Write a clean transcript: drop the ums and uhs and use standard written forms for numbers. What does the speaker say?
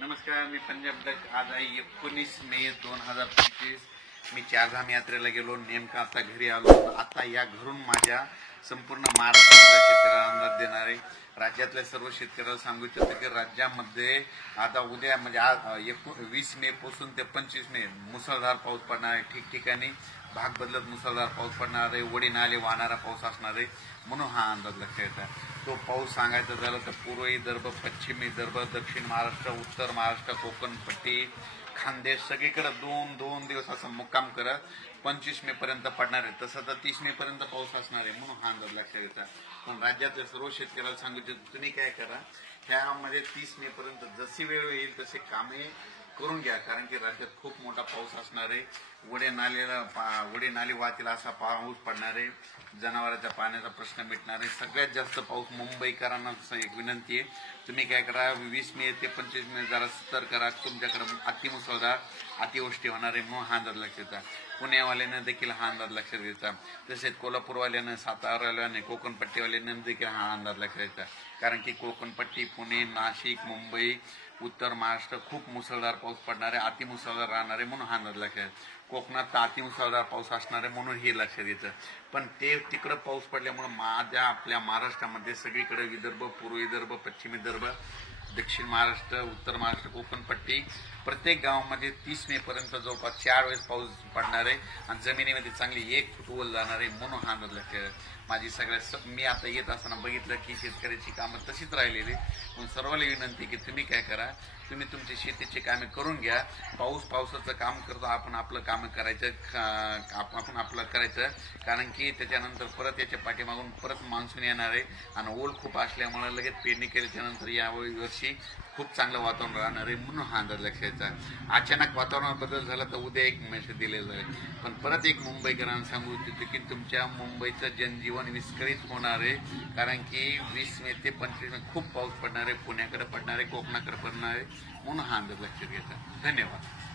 नमस्कार, मी पंजाब डक. आज आहे 19 मे 2025. मी चारधाम यात्रेला गेलो, नेमका आता घरी आलो. आता या घरून माझ्या संपूर्ण महाराष्ट्रातल्या शेतकऱ्यांना अंदाज देणार आहे. राज्यातल्या सर्व शेतकऱ्याला सांगू इच्छितो की राज्यामध्ये आता उद्या म्हणजे आज 20 मे पासून ते 25 मे मुसळधार पाऊस पडणार आहे. ठिकठिकाणी भाग बदलत मुसळधार पाऊस पडणार आहे. वडी नाले वाहणारा पाऊस असणार आहे, म्हणून हा अंदाज लक्षात येतात. तो पाऊस सांगायचं झालं तर पूर्व विदर्भ, पश्चिम विदर्भ, दक्षिण महाराष्ट्र, उत्तर महाराष्ट्र, कोकण पट्टी, खानदेश सगळीकडे दोन दिवस असं मुक्काम करत 25 मे पर्यंत पडणार आहे. तसं तर 30 मे पर्यंत पाऊस असणार आहे, म्हणून हा अंदाज लक्षात येतात. पण राज्यातल्या सर्व शेतकऱ्याला सांगितलं तुम्ही काय करा, ह्यामध्ये 30 मे पर्यंत जशी वेळ येईल तसे कामे करून घ्या, कारण की राज्यात खूप मोठा पाऊस असणार आहे. वडे नाले वाहतील असा पाऊस पडणार आहे. जनावरांच्या पाण्याचा प्रश्न मिटणार आहे. सगळ्यात जास्त पाऊस मुंबईकरांना एक विनंती आहे, तुम्ही काय करा, 20 मे ते 25 मे जरा सतर्क करा. तुमच्याकडे अतिमुसळधार अतिवृष्टी होणार आहे, म्हणून हा अंदाज लक्षात येतात. पुण्यावाल्यानं देखील हा अंदाज लक्षात घ्यायचा. तसेच कोल्हापूरवाल्यानं, सातारावाल्यानं, कोकणपट्टीवाल्यानं देखील हा अंदाज लक्षात घ्यायचा. कारण की कोकणपट्टी, पुणे, नाशिक, मुंबई, उत्तर महाराष्ट्र खूप मुसळधार पाऊस पडणार आहे, अतिमुसळधार राहणार आहे, म्हणून हा अंदाज लक्षात. कोकणात तर अतिमुसळधार पाऊस असणार आहे, म्हणून हे लक्षात येतं. पण ते तिकडं पाऊस पडल्यामुळे माझ्या आपल्या महाराष्ट्रामध्ये सगळीकडे विदर्भ, पूर्व विदर्भ, पश्चिम विदर्भ, दक्षिण महाराष्ट्र, उत्तर महाराष्ट्र, कोकणपट्टी प्रत्येक गावामध्ये 30 मे पर्यंत जवळपास 4 वेळेस पाऊस पडणार आहे आणि जमिनीमध्ये चांगली 1 फूट ओल जाणार आहे, म्हणून हा अंदाज लक्षात. माझी मी आता येत असताना बघितलं की शेतकऱ्याची कामं तशीच राहिलेली. पण सर्वांना विनंती की तुम्ही काय करा, तुम्ही तुमची शेतीची कामे करून घ्या. पावसाचं काम करतो आपण, आपलं कामं करायचं, आपण आपलं करायचं. कारण की त्याच्यानंतर परत याच्या पाठीमागून परत मान्सून येणार आहे आणि ओल खूप असल्यामुळे लगेच पेरणी केल्याच्या नंतर या वर्षी खूप चांगलं वातावरण राहणार आहे, म्हणून हा अंदाज लक्षात. अचानक वातावरणात बदल झाला तर उद्या एक मेसेज दिलेला आहे. पण परत एक मुंबईकरांना सांगू इच्छितो की तुमच्या मुंबईचं जनजीवन विस्कळीत होणार आहे. कारण की 20 मे ते 25 मे खूप पाऊस पडणार आहे, पुण्याकडे पडणार आहे, कोकणाकडे पडणार आहे, म्हणून हा अंदाज लक्षात घ्यायचा. धन्यवाद.